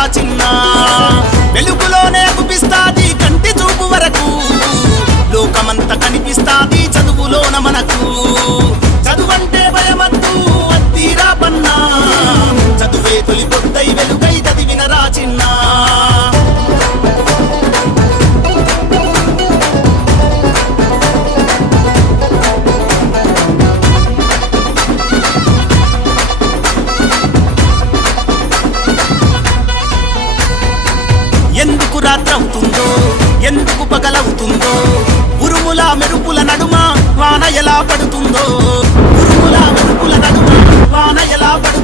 చదివినరా చిన్న వెలుగులోనే గుపిస్తాది కంటి చూపు వరకు లోకమంతా కనిపిస్తాది చదువులోన మనకు చదువంటే భయమద్దు అద్దీరా పన్నా చదువే తొలి పొద్దై వెలుగై చదివినరా చిన్న ఎందుకు రాత్రవుతుందో ఎందుకు పగలవుతుందో ఉరుముల మెరుపుల నడుమ వాన ఎలా పడుతుందో ఉరుముల మెరుపుల నడుమ వాన ఎలా పడుతుందో